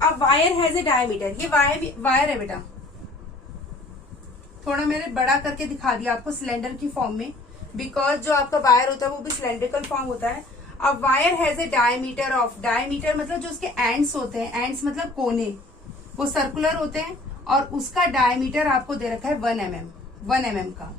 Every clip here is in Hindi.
अब वायर हैज ए डायमीटर, ये वायर है बेटा, थोड़ा मैंने बड़ा करके दिखा दिया आपको सिलेंडर की फॉर्म में, बिकॉज जो आपका वायर होता है वो भी सिलेंड्रिकल फॉर्म होता है। अब wire has a diameter of, diameter मतलब जो उसके एंड्स होते हैं, एंड्स मतलब कोने, वो सर्कुलर होते हैं और उसका डायमीटर आपको दे रखा है 1 mm का।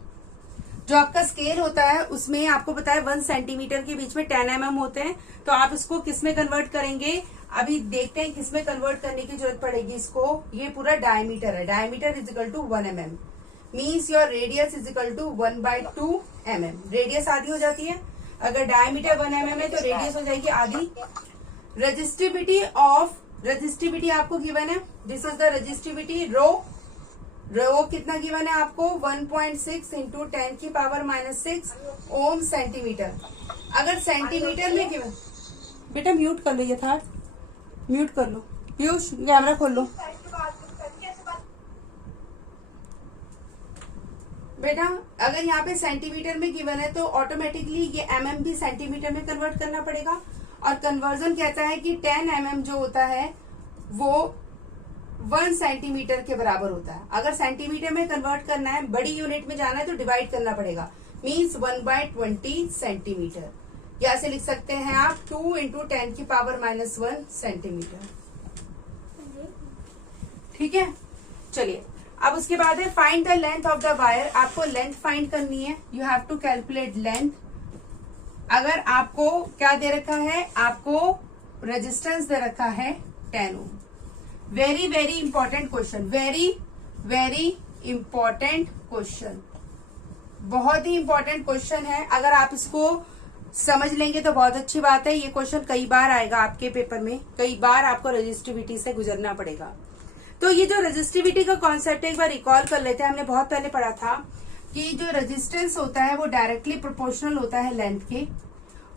जो आपका स्केल होता है उसमें आपको पता है 1 सेंटीमीटर के बीच में 10 mm होते हैं, तो आप इसको किस में कन्वर्ट करेंगे, अभी देखते हैं किस में कन्वर्ट करने की जरूरत पड़ेगी इसको। ये पूरा डायमीटर है, diameter is equal to 1 mm, means your radius is equal to 1/2 mm। Radius आधी हो जाती है, अगर डायमीटर 1 mm है तो रेडियस हो जाएगी आधी। रजिस्टिविटी आपको गिवन है, दिस इज द रजिस्टिविटी। रो कितना गिवन है आपको, 1.6 इंटू 10⁻⁻6 ओम सेंटीमीटर। अगर सेंटीमीटर में गिवन, बेटा म्यूट कर लो, यथार्थ म्यूट कर लो, पीयूष कैमरा खोल लो। बेटा अगर यहाँ पे सेंटीमीटर में गिवन है तो ऑटोमेटिकली ये mm भी सेंटीमीटर में कन्वर्ट करना पड़ेगा, और कन्वर्जन कहता है कि 10 mm जो होता है वो 1 सेंटीमीटर के बराबर होता है। अगर सेंटीमीटर में कन्वर्ट करना है, बड़ी यूनिट में जाना है तो डिवाइड करना पड़ेगा, मीन्स 1/20 सेंटीमीटर। या ऐसे लिख सकते हैं आप 2 इंटू 10⁻⁻1 सेंटीमीटर। ठीक है, चलिए अब उसके बाद है find the length of the wire. आपको लेंथ फाइंड करनी है, you have to calculate length. अगर आपको क्या दे रखा है, आपको रेजिस्टेंस दे रखा है 10 ohm. Very very important question, very very important question, बहुत ही इंपॉर्टेंट क्वेश्चन है। अगर आप इसको समझ लेंगे तो बहुत अच्छी बात है। ये क्वेश्चन कई बार आएगा आपके पेपर में, कई बार आपको रेजिस्टिविटी से गुजरना पड़ेगा। तो ये जो रेजिस्टिविटी का कॉन्सेप्ट है एक बार रिकॉल कर लेते हैं। हमने बहुत पहले पढ़ा था कि जो रेजिस्टेंस होता है वो डायरेक्टली प्रोपोर्शनल होता है लेंथ के,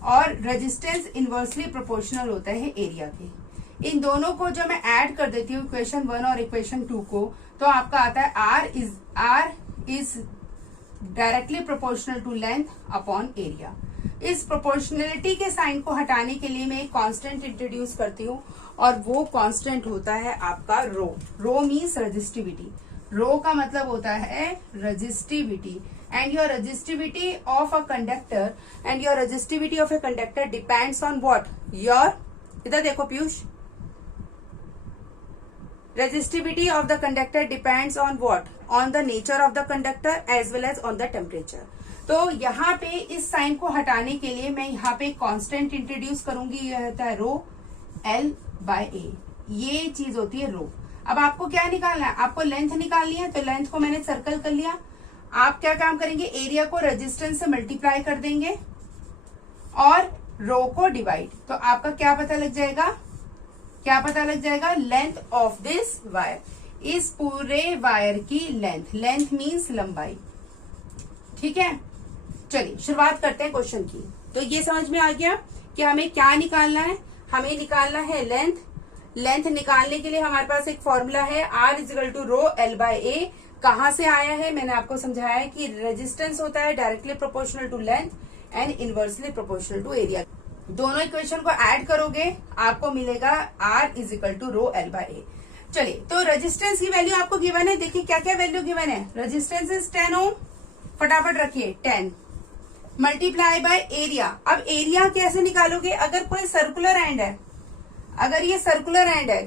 और रेजिस्टेंस इनवर्सली प्रोपोर्शनल होता है एरिया के। इन दोनों को जब मैं ऐड कर देती हूँ इक्वेशन 1 और इक्वेशन 2 को, तो आपका आता है R is directly proportional to length upon area. इस प्रोपोर्शनलिटी के साइन को हटाने के लिए मैं एक कांस्टेंट इंट्रोड्यूस करती हूँ, और वो कांस्टेंट होता है आपका रो। रो मीन्स रेजिस्टिविटी, रो का मतलब होता है resistivity. And your resistivity of a conductor, and your resistivity of a conductor depends on what, your, इधर देखो Piyush, resistivity of the conductor depends on what, on the nature of the conductor as well as on the temperature। तो यहाँ पे इस साइन को हटाने के लिए मैं यहाँ पे कांस्टेंट इंट्रोड्यूस करूंगी, यह होता है रो L/A, ये चीज होती है रो। अब आपको क्या निकालना है, आपको लेंथ निकालनी है, तो लेंथ को मैंने सर्कल कर लिया। आप क्या काम करेंगे, एरिया को रेजिस्टेंस से मल्टीप्लाई कर देंगे और रो को डिवाइड, तो आपका क्या पता लग जाएगा, क्या पता लग जाएगा, लेंथ ऑफ दिस वायर, इस पूरे वायर की लेंथ, लेंथ मीन्स लंबाई। ठीक है, चलिए शुरुआत करते हैं क्वेश्चन की। तो ये समझ में आ गया कि हमें क्या निकालना है, हमें निकालना है लेंथ। लेंथ निकालने के लिए हमारे पास एक फॉर्मूला है, R is equal to rho L/A। कहां से आया है, मैंने आपको समझाया है कि रेजिस्टेंस होता है directly proportional to length and inversely proportional to area. दोनों इक्वेशन को ऐड करोगे आपको मिलेगा R is equal to rho L/A। चलिए, तो रेजिस्टेंस की वैल्यू आपको गिवन है, देखिए क्या क्या वैल्यू गिवन है। रेजिस्टेंस इज 10 ओम, फटाफट रखिए 10 मल्टीप्लाई बाय एरिया। अब एरिया कैसे निकालोगे, अगर कोई सर्कुलर एंड है, अगर ये सर्कुलर एंड है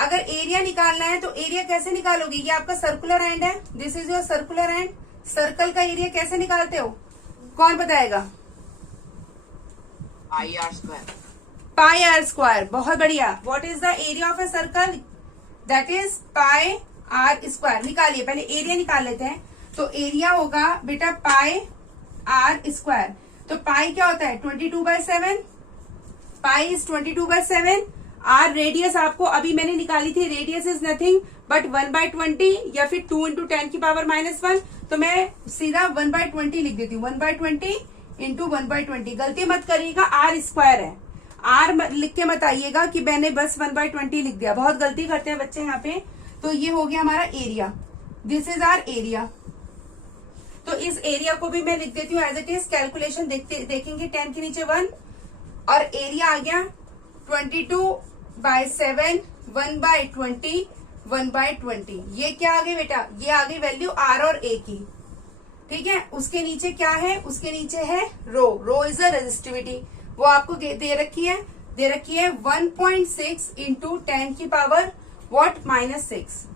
अगर एरिया निकालना है तो एरिया कैसे निकालोगे, ये आपका सर्कुलर एंड है, this is your circular and. Circle का एरिया कैसे निकालते हो, कौन बताएगा, पाई आर स्क्वायर। बहुत बढ़िया। What is the area of a circle, that is pi R square. निकालिए, पहले एरिया निकाल लेते हैं। तो एरिया होगा बेटा पाई आर स्क्वायर। तो पाई क्या होता है 22/7, पाई इज 22/7। आर रेडियस आपको अभी मैंने निकाली थी, रेडियस इज नथिंग बट 1/20 या फिर 2 इंटू 10⁻⁻1। तो मैं सीधा 1/20 लिख देती हूँ, 1/20 इंटू 1/20। गलती मत करिएगा, आर स्क्वायर है, आर लिख के मत आइएगा कि मैंने बस 1/20 लिख दिया, बहुत गलती करते हैं बच्चे यहाँ पे। तो ये हो गया हमारा area, this is R area. तो इस एरिया को भी मैं लिख देती हूँ एज इट इज। कैलकुलेशन देखेंगे 10 के नीचे 1 और एरिया आ गया 22/7, 1/20, 1/20। ये क्या आ गई बेटा, ये आ गई वैल्यू आर और ए की। ठीक है, उसके नीचे क्या है, उसके नीचे है रो। रो इज अ रेजिस्टिविटी, वो आपको दे रखी है 1.6 इंटू 10 की पावर व्हाट -6।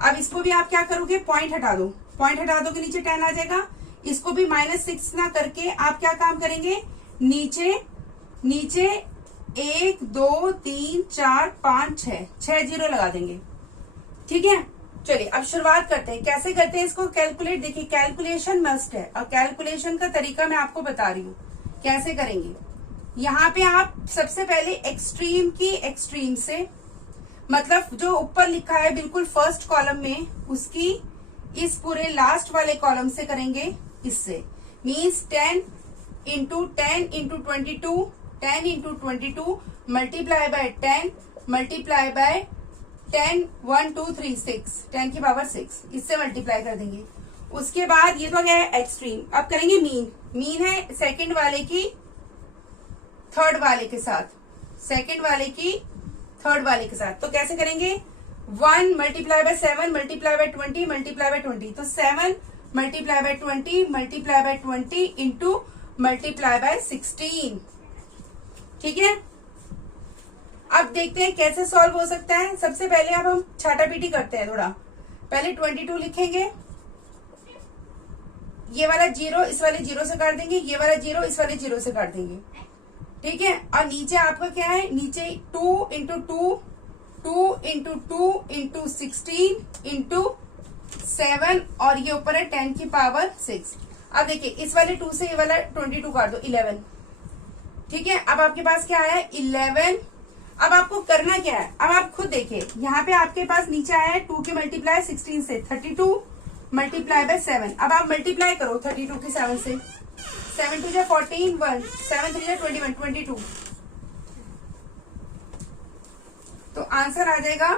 अब इसको भी आप क्या करोगे, पॉइंट हटा दो, पॉइंट हटा दो के नीचे 10 आ जाएगा। इसको भी -6 ना करके आप क्या काम करेंगे, नीचे 1 2 3 4 5 6 जीरो लगा देंगे। ठीक है, चलिए अब शुरुआत करते हैं। कैसे करते हैं इसको कैलकुलेट, देखिए कैलकुलेशन मस्ट है और कैलकुलेशन का तरीका मैं आपको बता रही हूँ कैसे करेंगे। यहाँ पे आप सबसे पहले एक्सट्रीम की एक्सट्रीम से, मतलब जो ऊपर लिखा है बिल्कुल फर्स्ट कॉलम में, उसकी इस पूरे लास्ट वाले कॉलम से करेंगे इससे। Means 10 into 10 into 22, 10 into 22 multiply by 10 multiply by 10, 1 2 3 6, 10 की पावर 6, इससे मल्टीप्लाई कर देंगे। उसके बाद ये तो क्या है एक्सट्रीम। अब करेंगे मीन। मीन है सेकंड वाले की थर्ड वाले के साथ, सेकंड वाले की थर्ड वाले के साथ। तो कैसे करेंगे, 1 multiply by 7 multiply by 20 multiply by 20। तो 7 multiply by 20 multiply by 20 into multiply by 16। ठीक है, अब देखते हैं कैसे सॉल्व हो सकता है। सबसे पहले अब हम छाटा पीटी करते हैं थोड़ा। पहले 22 लिखेंगे, ये वाला 0 इस वाले 0 से काट देंगे, ये वाला 0 इस वाले 0 से काट देंगे। ठीक है, और नीचे आपका क्या है, नीचे 2 इंटू 2, 2 इंटू 2 इंटू 16 इंटू 7 और ये ऊपर है 10 की पावर 6। अब देखिए इस वाले 2 से ये वाला 22 काट दो, 11। ठीक है, अब आपके पास क्या है 11। अब आपको करना क्या है, अब आप खुद देखिए, यहाँ पे आपके पास नीचे आया है 2 की मल्टीप्लाई 16 से, 32 मल्टीप्लाई बाय 7। अब आप मल्टीप्लाई करो 32 की 7 से, 7 2 14, 1 7 3 21, 22। तो आंसर आ जाएगा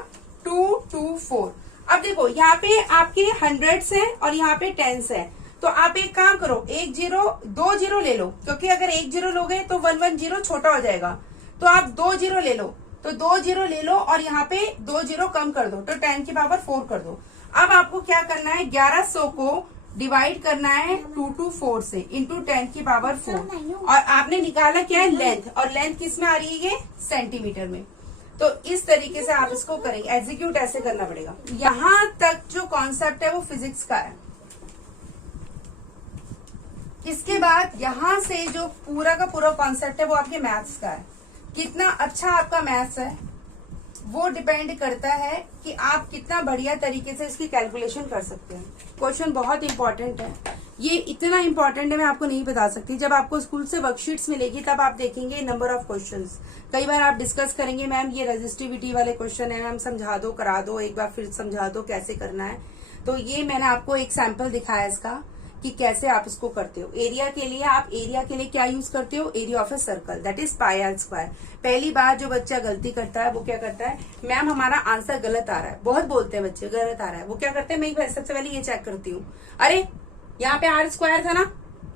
224। अब देखो यहाँ पे आपके 100 है और यहाँ पे 10 है। तो आप एक काम करो, 1 0 2 0 ले लो, क्योंकि अगर 1 0 लोगे तो 1 1 0 छोटा हो जाएगा। तो आप 2 0 ले लो, तो 2 0 ले लो और यहाँ पे 2 0 कम कर दो, तो 10 की पावर 4 कर दो। अब आपको क्या करना है, 1100 को डिवाइड करना है 224 से इंटू 10 की पावर 4। और आपने निकाला क्या है लेंथ, और लेंथ किस में आ रही है, ये सेंटीमीटर में। तो इस तरीके से आप इसको करेंगे, एग्जीक्यूट ऐसे करना पड़ेगा। यहाँ तक जो कॉन्सेप्ट है वो फिजिक्स का है। इसके बाद यहाँ से जो पूरा का पूरा कॉन्सेप्ट है वो आपके मैथ्स का है। कितना अच्छा आपका मैथ्स है वो डिपेंड करता है कि आप कितना बढ़िया तरीके से इसकी कैलकुलेशन कर सकते हैं। क्वेश्चन बहुत इंपॉर्टेंट है, ये इतना इंपॉर्टेंट है मैं आपको नहीं बता सकती। जब आपको स्कूल से वर्कशीट्स मिलेगी तब आप देखेंगे नंबर ऑफ क्वेश्चंस। कई बार आप डिस्कस करेंगे, मैम ये रेजिस्टिविटी वाले क्वेश्चन है, मैम समझा दो, करा दो, एक बार फिर समझा दो कैसे करना है। तो ये मैंने आपको एक सैंपल दिखाया इसका कि कैसे आप इसको करते हो। एरिया के लिए आप एरिया के लिए क्या यूज करते हो, area of a circle, that is pi R square. पहली बार जो बच्चा गलती करता है वो क्या करता है, मैम हमारा आंसर गलत आ रहा है, बहुत बोलते हैं बच्चे गलत आ रहा है। वो क्या करते हैं, मैं सबसे पहले ये चेक करती हूँ, अरे यहाँ पे आर स्क्वायर था ना,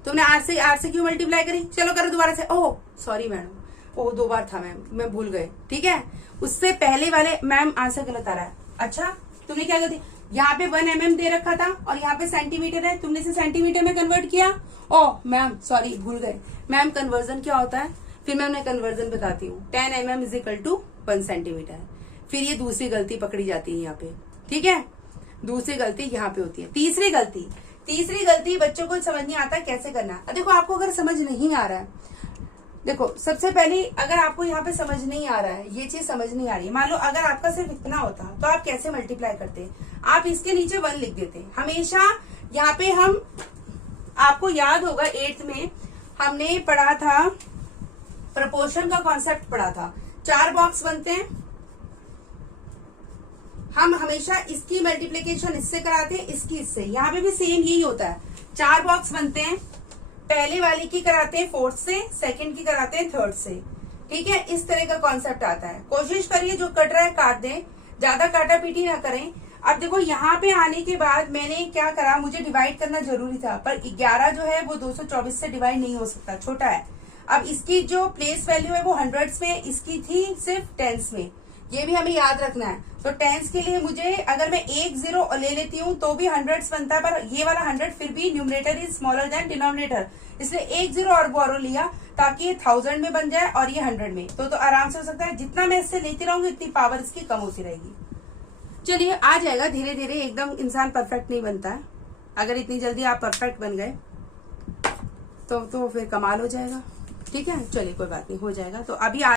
तुमने आर से क्यों मल्टीप्लाई करी, चलो करो दोबारा से। ओह सॉरी मैडम, ओह 2 बार था मैम, मैं भूल गए। ठीक है, उससे पहले वाले मैम आंसर गलत आ रहा है। अच्छा तुमने क्या गलती, यहाँ पे 1 mm दे रखा था और यहाँ पे सेंटीमीटर है, तुमने इसे सेंटीमीटर में कन्वर्ट किया। ओह मैम सॉरी भूल गए। मैम कन्वर्जन क्या होता है, फिर मैं उन्हें कन्वर्जन बताती हूँ। 10 mm is equal to 1 centimetre. फिर ये दूसरी गलती पकड़ी जाती है यहाँ पे। ठीक है, दूसरी गलती यहाँ पे होती है। तीसरी गलती बच्चों को समझ नहीं आता कैसे करना है। देखो आपको अगर समझ नहीं आ रहा है, देखो सबसे पहले अगर आपको यहाँ पे समझ नहीं आ रहा है, ये चीज समझ नहीं आ रही है, मान लो अगर आपका सिर्फ इतना होता तो आप कैसे मल्टीप्लाई करते, आप इसके नीचे 1 लिख देते। हमेशा यहाँ पे हम, आपको याद होगा 8th में हमने पढ़ा था, प्रपोर्शन का कॉन्सेप्ट पढ़ा था। 4 बॉक्स बनते हैं, हम हमेशा इसकी मल्टीप्लीकेशन इससे कराते हैं, इसकी इससे। यहाँ पे भी सेम यही होता है, 4 बॉक्स बनते हैं, पहले वाली की कराते हैं 4th से, सेकंड की कराते हैं 3rd से। ठीक है, इस तरह का कॉन्सेप्ट आता है। कोशिश करिए जो कट रहा है काट दें, ज्यादा काटा पीटी ना करें। अब देखो यहाँ पे आने के बाद मैंने क्या करा, मुझे डिवाइड करना जरूरी था, पर 11 जो है वो 224 से डिवाइड नहीं हो सकता, छोटा है। अब इसकी जो प्लेस वैल्यू है वो हंड्रेड्स में, इसकी थी सिर्फ टेंस में, ये भी हमें याद रखना है। तो टेंस के लिए मुझे अगर मैं 1 0 ले लेती हूँ तो भी हंड्रेड्स बनता है, पर ये वाला 100 फिर भी numerator is smaller than denominator, इसलिए 1 0 और बोरो लिया ताकि ये 1000 में बन जाए और ये 100 में। तो आराम से हो सकता है, जितना मैं इससे लेती रहूंगी उतनी पावर इसकी कम होती रहेगी। चलिए आ जाएगा धीरे धीरे, एकदम इंसान परफेक्ट नहीं बनता है। अगर इतनी जल्दी आप परफेक्ट बन गए तो फिर कमाल हो जाएगा। ठीक है, चलिए कोई बात नहीं, हो जाएगा। तो अभी